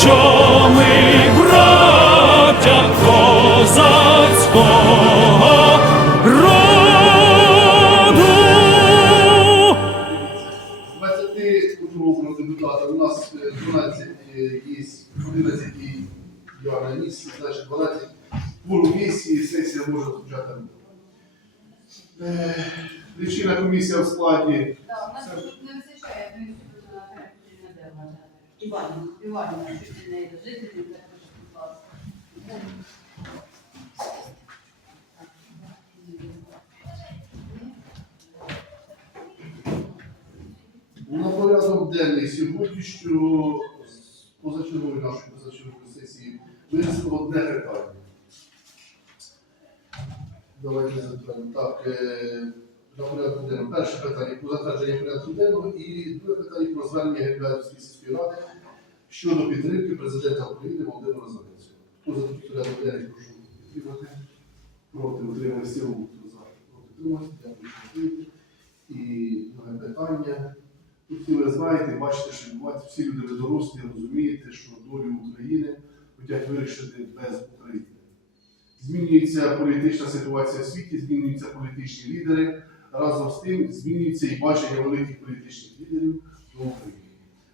що ми браття козацького роду. З 21 депутата у нас е, 12 є, 11 і я на місці, значить 12 кворум є, і сесія може розпочати. Е, Лічильна комісія в складі Іванівна, Іванівна, що ти не жителі, будь ласка. на порядок денний сьогоднішнього позачергової нашої позачергової сесії винесло одне питання. Давайте затвердимо. Так, е, на порядку денному. Перше питання про затвердження порядку денного і друге питання про звернення Генеральської сільської ради щодо підтримки президента України Володимира Зеленського. Хто за такий порядок денний, прошу підтримати. Проти утримали силу. Хто за? Проти утрималися. Дякую. І друге питання. Тут ви знаєте, бачите, що відбувається, всі люди ви дорослі, розумієте, що долю України хочуть вирішити без України. Змінюється політична ситуація в світі, змінюються політичні лідери. Разом з тим змінюється і бачення великих політичних лідерів до України.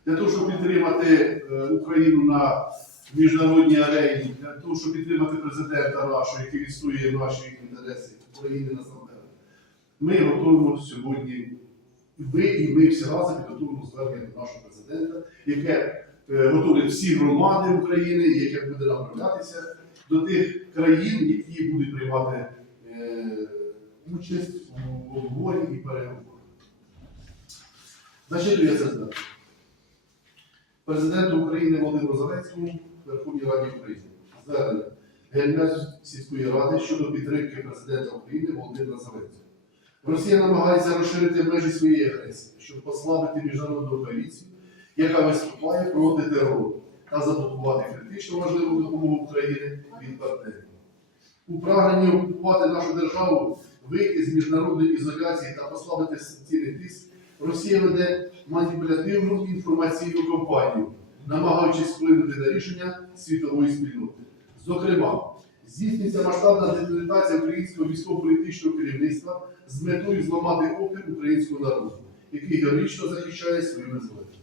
Для того, щоб підтримати е, Україну на міжнародній арені, для того, щоб підтримати президента нашого, який відстоює наші інтереси України насамперед, ми готуємо сьогодні ви і ми всі разом підготуємо звернення до нашого президента, яке е, готує всі громади України, яке буде направлятися до тих країн, які будуть приймати е, участь у обговоренні і переговорах. Зачитую я це звернення. Президенту України Володимиру Зеленському Верховній Раді України. Звернення Генеральної сільської ради щодо підтримки президента України Володимира Зеленського. Росія намагається розширити межі своєї агресії, щоб послабити міжнародну коаліцію, яка виступає проти терору та заблокувати критично важливу допомогу України від партнерів. У прагненні окупувати нашу державу, вийти з міжнародної ізоляції та послабити санкційний тиск, Росія веде маніпулятивну інформаційну кампанію, намагаючись вплинути на рішення світової спільноти. Зокрема, здійснюється масштабна дискредитація українського військово-політичного керівництва з метою зламати опір українського народу, який героїчно захищає свою незалежність.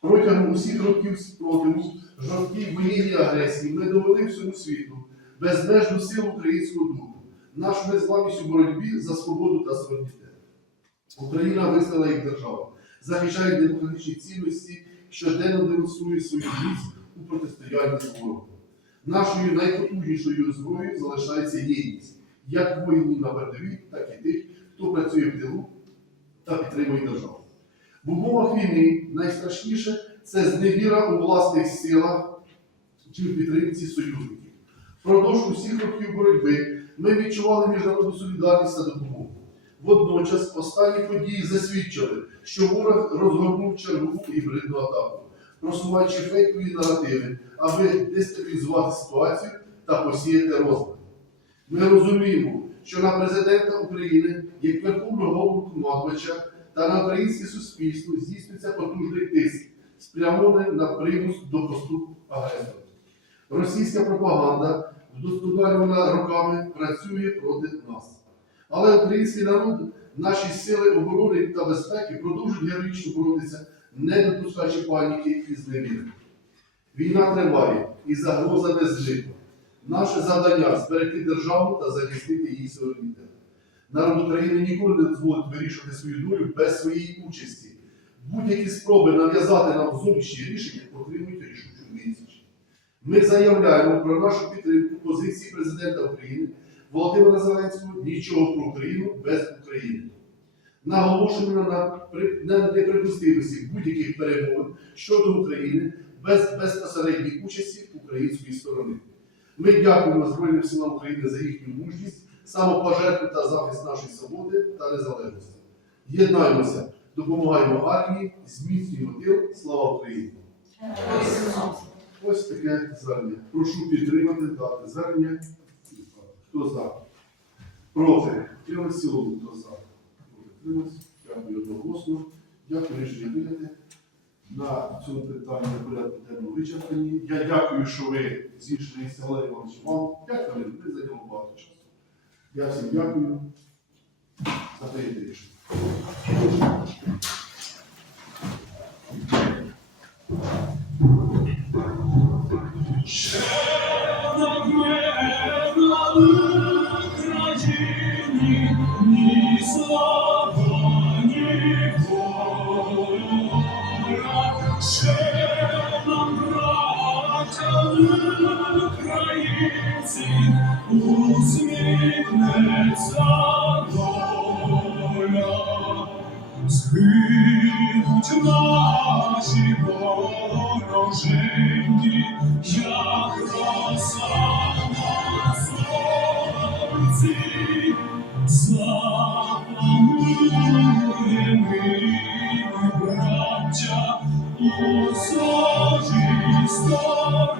Протягом усіх років спротиву жорсткій воєнній агресії ми довели всьому світу безмежну силу українського духу, нашу незламність у боротьбі за свободу та суверенітет. Україна визнала як держава, захищає демократичні цінності, щоденно демонструє свою міць у протистоянні з ворогом. Нашою найпотужнішою зброєю залишається єдність як воїнів на передовій, так і тих, хто працює в тилу та підтримує державу. В умовах війни найстрашніше це зневіра у власних силах чи в підтримці союзників. Впродовж усіх років боротьби ми відчували міжнародну солідарність та допомогу. Водночас останні події засвідчили, що ворог розгорнув чергову гібридну атаку, просуваючи фейкові наративи, аби дестабілізувати ситуацію та посіяти розбрат. Ми розуміємо, що на президента України, як Верховного Головнокомандувача та на українське суспільство здійснюється потужний тиск, спрямований на примус до поступу агресора. Російська пропаганда, вдосконалювана роками, працює проти нас. Але український народ, наші сили оборони та безпеки продовжують героїчно боротися, не допускаючи паніки і зневіри. Війна триває і загроза не зникла. Наше завдання зберегти державу та захистити її суверенітет. Народ України ніколи не дозволить вирішувати свою долю без своєї участі. Будь-які спроби нав'язати нам зовнішні рішення отримують рішучу відсіч. Ми заявляємо про нашу підтримку позиції президента України Володимира Зеленського нічого про Україну без України. Наголошуємо на на неприпустимості будь-яких перемовин щодо України без безпосередньої участі української сторони. Ми дякуємо Збройним силам України за їхню мужність, самопожертву та захист нашої свободи та незалежності. Єднаємося, допомагаємо армії, зміцнюємо тил. Слава Україні! Ось таке звернення. Прошу підтримати дати звернення. Хто за? Проти. Тримати цілому. Хто за? Проти. Тримати. Дякую одноголосно. Дякую, рішення прийняте. на цьому питанні порядку денному вичерпані. Я дякую, що ви зійшлися, Валерій Іванович, вам 5 хвилин, ви зайняло багато часу. Я всім дякую за прийняте рішення. Навмерла Україні українці, наші вороженьки, як роса браття, у своїй сторонці.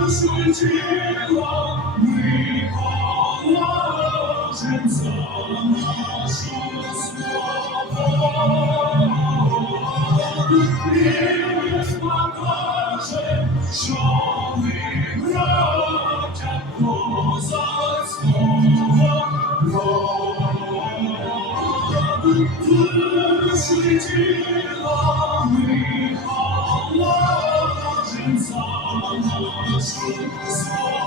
Душу тіло ми положим за нашу свободу. І покажем, що Душу й